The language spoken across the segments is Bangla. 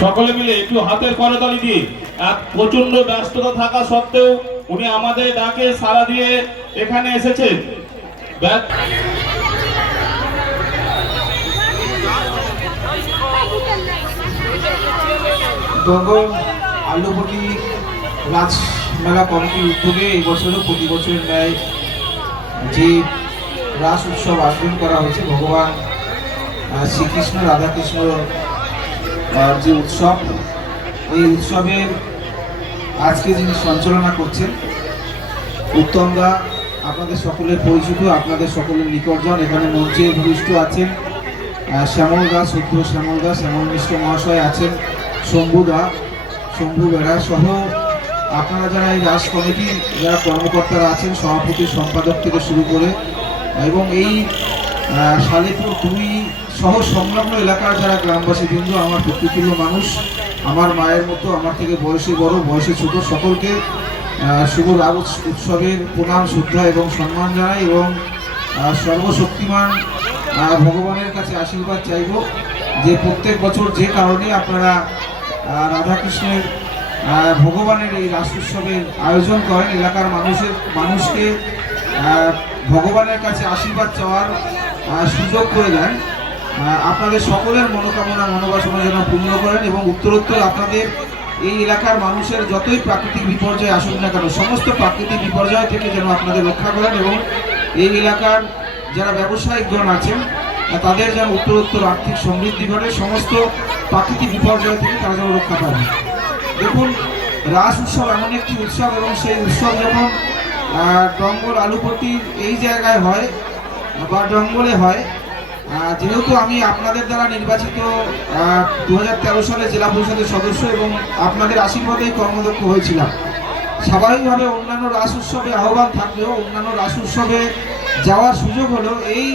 সকলে মিলে একটু হাতের করতালি দিয়ে এক প্রচণ্ড ব্যস্ততা থাকা সত্ত্বেও উনি আমাদের ডাকে সারা দিয়ে এখানে এসেছেন। দঙ্গল আলুপটি রাজ মেলা কমিটির উদ্যোগে এই বছরও প্রতি বছরের ন্যায় যে রাস উৎসব আয়োজন করা হয়েছে, ভগবান শ্রীকৃষ্ণ, রাধাকৃষ্ণ যে উৎসব, এই উৎসবের আজকে যিনি সঞ্চালনা করছেন, উত্তমদা, আপনাদের সকলের পরিচিত, আপনাদের সকলের নিকটজন, এখানে মঞ্চে ভূমিষ্ঠ আছেন শ্যামল দাস, শুদ্ধ শ্যামল দাস, শ্যামল মিশ্র মহাশয় আছেন, শম্ভু দা, শম্ভু বেড়া সহ আপনারা যারা এই রাস কমিটির যারা কর্মকর্তারা আছেন সভাপতি সম্পাদক থেকে শুরু করে এবং এই আহ, সালেপুর দুই সহ সংলগ্ন এলাকার যারা গ্রামবাসী বৃন্দ আমার প্রকৃতির মানুষ আমার মায়ের মতো আমার থেকে বয়সে বড় বয়সে ছোট সকলকে শুভ রাগ উৎসবের প্রণাম শ্রদ্ধা এবং সম্মান জানাই এবং সর্বশক্তিমান ভগবানের কাছে আশীর্বাদ চাইব। যে প্রত্যেক বছর যে কারণে আপনারা রাধাকৃষ্ণের ভগবানের এই রাস উৎসবের আয়োজন করেন এলাকার মানুষের, মানুষকে ভগবানের কাছে আশীর্বাদ চাওয়ার সুযোগ করে দেন। আপনাদের সকলের মনোকামনা, মনোবাসনা যেন পূর্ণ করেন এবং উত্তরোত্তর আপনাদের এই এলাকার মানুষের যতই প্রাকৃতিক বিপর্যয় আসুক না কেন, সমস্ত প্রাকৃতিক বিপর্যয় থেকে যেন আপনাদের রক্ষা করেন এবং এই এলাকার যারা ব্যবসায়িকগণ আছেন তাদের যেন উত্তরোত্তর আর্থিক সমৃদ্ধি ঘটে, সমস্ত প্রাকৃতিক বিপর্যয় থেকে তারা যেন রক্ষা পাবে দেখুন, রাস উৎসব এমন একটি উৎসব এবং সেই উৎসব যখন ডঙ্গল আলুপট্টির এই জায়গায় হয়, বা ডঙ্গলে হয় যেহেতু আমি আপনাদের দ্বারা নির্বাচিত দু হাজার তেরো সালে জেলা পরিষদের সদস্য এবং আপনাদের আশীর্বাদেই কর্মদক্ষ হয়েছিলাম। স্বাভাবিকভাবে অন্যান্য রাস উৎসবে আহ্বান থাকলেও, অন্যান্য রাস উৎসবে যাওয়ার সুযোগ হলো এই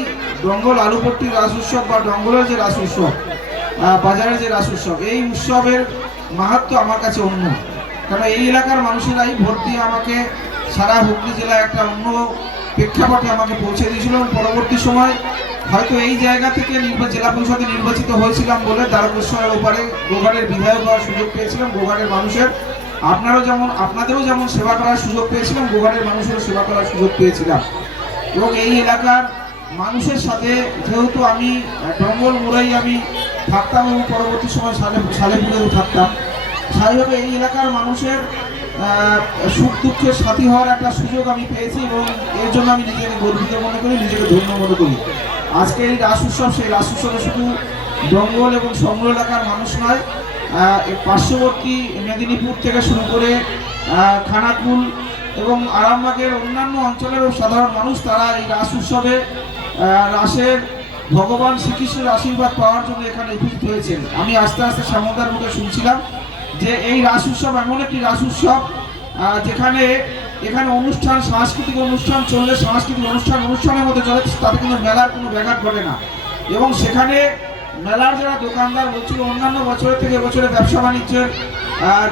ডঙ্গল আলুপট্টির রাস উৎসব বা ডঙ্গলের যে রাস উৎসব বাজারের যে রাস উৎসব, এই উৎসবের মাহাত্ম আমার কাছে অন্য। কারণ এই এলাকার মানুষেরাই ভোট দিয়ে আমাকে সারা হুগলি জেলায় একটা অন্য প্রেক্ষাপটে আমাকে পৌঁছে দিয়েছিল পরবর্তী সময় হয়তো এই জায়গা থেকে জেলা পরিষদে নির্বাচিত হয়েছিলাম বলে দ্বারকেশ্বরের ওপারে গোঘাটের বিধায়ক হওয়ার সুযোগ পেয়েছিলাম, গোঘাটের মানুষের। আপনারও যেমন, আপনাদেরও যেমন সেবা করার সুযোগ পেয়েছিলাম, গোঘাটের মানুষেরও সেবা করার সুযোগ পেয়েছিলাম। এবং এই এলাকার মানুষের সাথে যেহেতু আমি ডঙ্গল মোড়াই আমি থাকতাম এবং পরবর্তী সময় সালে সালেপুরেও থাকতাম। স্বাভাবিকভাবে এই এলাকার মানুষের সুখ দুঃখের সাথী হওয়ার একটা সুযোগ আমি পেয়েছি এবং এর জন্য আমি নিজেকে গর্বিত মনে করি, নিজেকে ধন্য মনে করি। আজকে এই রাস উৎসব, সেই রাস উৎসবে শুধু জঙ্গল এবং সংগ্র এলাকার মানুষ নয় পার্শ্ববর্তী মেদিনীপুর থেকে শুরু করে খানাকুল এবং আরামবাগের অন্যান্য অঞ্চলেরও সাধারণ মানুষ তারা এই রাস উৎসবে রাসের ভগবান শ্রীকৃষ্ণের আশীর্বাদ পাওয়ার জন্য এখানে উপস্থিত হয়েছেন। আমি আস্তে আস্তে শ্যামলদার মুখে শুনছিলাম যে এই রাস উৎসব এমন একটি রাস উৎসব যেখানে এখানে অনুষ্ঠান, সাংস্কৃতিক অনুষ্ঠান চললে সাংস্কৃতিক অনুষ্ঠান, অনুষ্ঠানের মধ্যে চলে, তাতে কিন্তু মেলার কোনো ব্যাঘাত ঘটে না। এবং সেখানে মেলার যারা দোকানদার বলছিল, অন্যান্য বছরের থেকে বছরে ব্যবসা বাণিজ্যের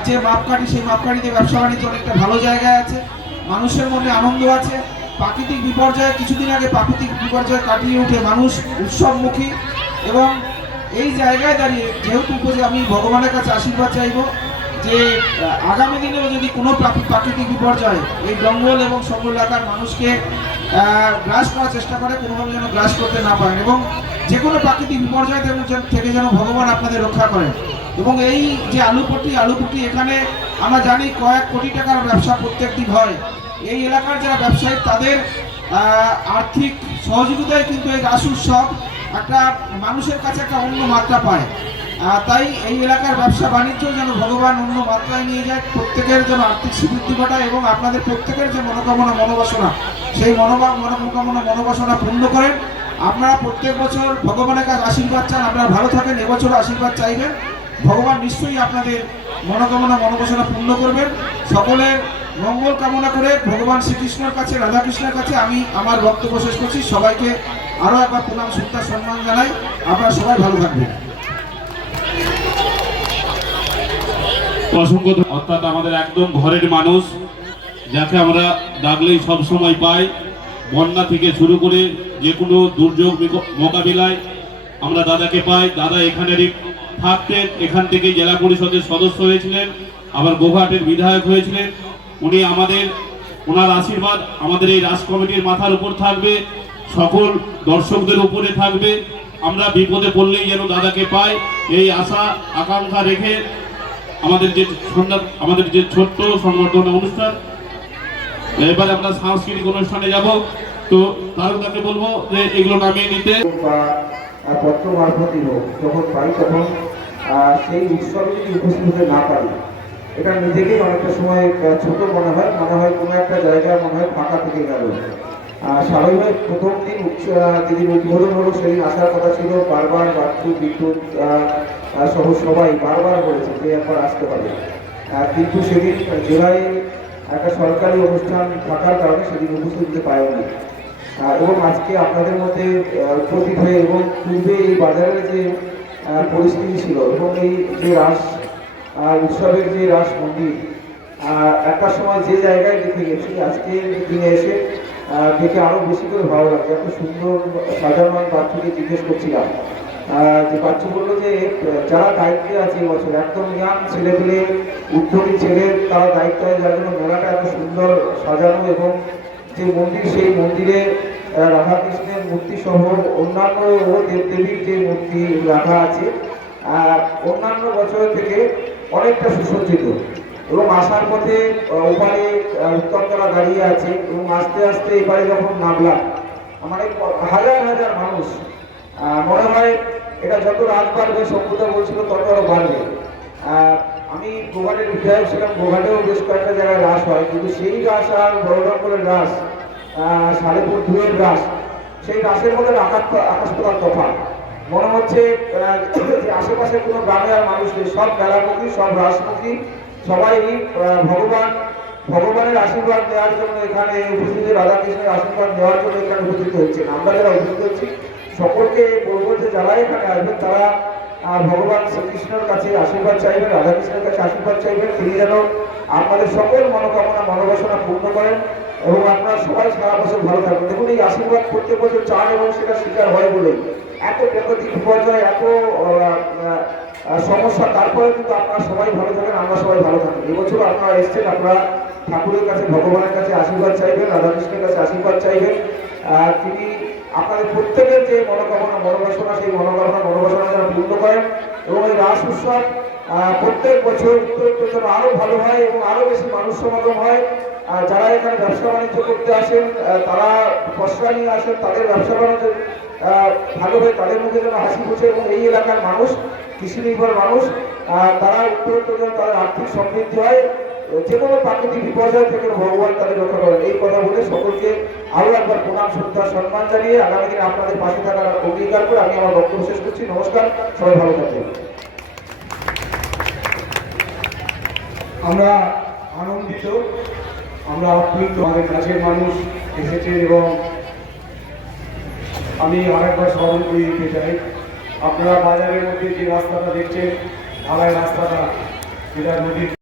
যে মাপকাঠি, সেই মাপকাঠিতে ব্যবসা বাণিজ্য অনেকটা ভালো জায়গায় আছে। মানুষের মধ্যে আনন্দ আছে। প্রাকৃতিক বিপর্যয়, কিছুদিন আগে প্রাকৃতিক বিপর্যয় কাটিয়ে উঠে মানুষ উৎসবমুখী এবং এই জায়গায় দাঁড়িয়ে যেহেতু আমি ভগবানের কাছে আশীর্বাদ চাইব যে আগামী দিনেও যদি কোনো প্রাকৃ- প্রাকৃতিক বিপর্যয় এই জঙ্গল এবং সকল এলাকার মানুষকে গ্রাস করার চেষ্টা করে, কোনোভাবে যেন গ্রাস করতে না পারেন এবং যে কোনো প্রাকৃতিক বিপর্যয় থেকে যেন- ভগবান আপনাদের রক্ষা করেন। এবং এই যে আলুপট্টি আলুপট্টি এখানে আমরা জানি কয়েক কোটি টাকার ব্যবসা প্রত্যেকটি হয়। এই এলাকার যারা ব্যবসায়ী, তাদের আর্থিক সহযোগিতায় কিন্তু এই রাস উৎসব একটা মানুষের কাছে একটা অন্য মাত্রা পায়। তাই এই এলাকার ব্যবসা বাণিজ্য যেন ভগবান অন্য মাত্রায় নিয়ে যায়, প্রত্যেকের যেন আর্থিক স্বীকৃতি ঘটায় এবং আপনাদের প্রত্যেকের যে মনোকামনা, মনোবাসনা, সেই মনোবা, মনোকামনা, মনোবাসনা পূর্ণ করেন। আপনারা প্রত্যেক বছর ভগবানের কাছে আশীর্বাদ চান, আপনারা ভালো থাকেন এবছর আশীর্বাদ চাইবেন। ভগবান নিশ্চয়ই আপনাদের মনোকামনা, মনোবাসনা পূর্ণ করবেন। সকলের মঙ্গল কামনা করে ভগবান শ্রীকৃষ্ণের কাছে, রাধাকৃষ্ণের কাছে আমি আমার বক্তব্য শেষ করছি। সবাইকে আরও একবার প্রণাম, শ্রদ্ধা, সম্মান জানাই। আপনারা সবাই ভালো থাকবেন। অসংখ্য অর্থাৎ আমাদের একদম ঘরের মানুষ, যাকে আমরা ডাকলেই সব সময় পাই, বন্যা থেকে শুরু করে যে কোনো দুর্যোগ মোকাবিলায় আমরা দাদাকে পাই। দাদা এখানেরই থাকতেন, এখান থেকে জেলা পরিষদের সদস্য হয়েছিলেন, আবার গোঘাটের বিধায়ক হয়েছিলেন। উনি আমাদের ওনার আশীর্বাদ আমাদের এই রাজ কমিটির মাথার উপর থাকবে, সকল দর্শকদের উপরে থাকবে। আমরা বিপদে পড়লেই যেন দাদাকে পাই, এই আশা, আকাঙ্ক্ষা রেখে আমাদের যে সন্ধ্যা, আমাদের যে ছোট্ট সংবর্ধনা অনুষ্ঠান, এবারে আমরা সাংস্কৃতিক অনুষ্ঠানে যাব। তো তারকদাকে বলব যে এগুলো নামিয়ে নিতে। পত্র মারফতই হোক, যখন পাই তখন সেই উৎসবে যদি উপস্থিত হতে না পারি। এটা নিজেকেই অনেকটা সময় ছোট মনে হয় মনে হয় কোনো একটা জায়গায় মনে হয় ফাঁকা থেকে গেল। স্বাভাবিক প্রথম দিন যেদিন উদ্বোধন হলো সেদিন আসার কথা ছিল, বারবার বাচ্চু বিদ্যুৎ সহ সবাই বারবার বলেছে যে একবার আসতে হবে কিন্তু সেদিন জেলায় একটা সরকারি অনুষ্ঠান থাকার কারণে সেদিন উপস্থিত হতে পারেনি। এবং আজকে আপনাদের মধ্যে উপস্থিত হয়ে এবং পূর্বে এই বাজারের যে পরিস্থিতি ছিল এবং এই যে রাস উৎসবের যে রাস মন্দির একটা সময় যে জায়গায় দেখে গেছি আজকে দিনে এসে দেখে আরও বেশি করে ভালো লাগছে। এত সুন্দর আমি বাচ্চুকে জিজ্ঞেস করছিলাম। যে বাচ্চু বলল যে যারা দায়িত্বে আছে এবছর একদম ইয়াং ছেলে পেলে উদ্যোগী ছেলে তারা দায়িত্ব হয় যার জন্য মেলাটা এত সুন্দর সাজানো এবং যে মন্দির সেই মন্দিরে রাধাকৃষ্ণের মূর্তি সহ অন্যান্য দেবদেবীর যে মূর্তি রাখা আছে আহ, অন্যান্য বছরের থেকে অনেকটা সুসজ্জিত এবং আসার পথে ওপারে আহ, উত্তমতলা দাঁড়িয়ে আছে এবং আস্তে আস্তে এবারে যখন নামলাম মানে হাজার হাজার মানুষ মনে হয় এটা যত রাত বাড়বে সভ্যতা বলছিল তত আরও বাড়বে। আমি গোঘাটের বিধায়ক ছিলাম গোঘাটেও বেশ কয়েকটা জায়গায় রাস হয় কিন্তু সেই রাস আর বড়ডঙ্গলের রাস সালেপুর ধুয়ের রাস সেই রাসের মধ্যে আকাশ আকাশ পাতাল তফাৎ। মনে হচ্ছে আশেপাশে কোনো গ্রামে আর মানুষ নেই সব মেলামুখী, সব রাসমুখী সবাই ভগবান, ভগবানের আশীর্বাদ নেওয়ার জন্য এখানে উপস্থিত, রাধাকৃষ্ণের আশীর্বাদ নেওয়ার জন্য এখানে উপস্থিত হচ্ছেন। আমরা যারা উপস্থিত হচ্ছি, সকলকে বলব যে যারা এখানে আসবেন, তারা ভগবান শ্রীকৃষ্ণের কাছে আশীর্বাদ চাইবেন, রাধাকৃষ্ণের কাছে আশীর্বাদ চাইবেন। তিনি যেন আপনাদের সকল মনোকামনা, মনোবাসনা পূর্ণ করেন। এবং আপনারা সবাই সারা বছর ভালো থাকবেন। দেখুন, এই আশীর্বাদ প্রত্যেক বছর চান এবং সেটা স্বীকার হয় বলে। এত প্রাকৃতিক বিপর্যয়, এত সমস্যা তারপরে কিন্তু আপনারা সবাই ভালো থাকেন, আমরা সবাই ভালো থাকি। এবছর আপনারা এসছেন, আপনারা ঠাকুরের কাছে, ভগবানের কাছে আশীর্বাদ চাইবেন, রাধাকৃষ্ণের কাছে আশীর্বাদ চাইবেন। তিনি আপনাদের প্রত্যেকের যে মনোকামনা মনোবাসনা সেই মনোকামনা মনোবাসনা যেন পূর্ণ করেন এবং এই রাস উৎসব প্রত্যেক বছর উত্তর যেন আরও ভালো হয় এবং আরও বেশি মানুষ সমাগম হয় যারা এখানে ব্যবসা বাণিজ্য করতে আসেন তারা পশরা নিয়ে আসেন, তাদের ব্যবসা বাণিজ্য ভালো হয় তাদের মুখে যেন হাসি ফুটে এবং এই এলাকার মানুষ, কৃষি নির্ভর মানুষ তারা উত্তর যেন তাদের আর্থিক সমৃদ্ধি হয়। যে কোনো প্রাকৃতিক বিপর্যয় থেকে ভগবান তাদের রক্ষা করেন। এই কথা বলে সকলকে আরও একবার প্রণাম, শ্রদ্ধা, সম্মান জানিয়ে আগামী দিনে আপনাদের পাশে থাকার অঙ্গীকার করে আমি আমার বক্তব্য শেষ করছি। নমস্কার, সবাই ভালো থাকবেন। আমরা আনন্দিত, আমরা আপ্লুত। আমাদের কাছের মানুষ এসেছেন এবং আমি আরেকবার স্মরণ করিয়ে দিতে চাই। আপনারা বাজারের মধ্যে যে রাস্তাটা দেখছেন, ঢালাই রাস্তাটা, যেটা নদীর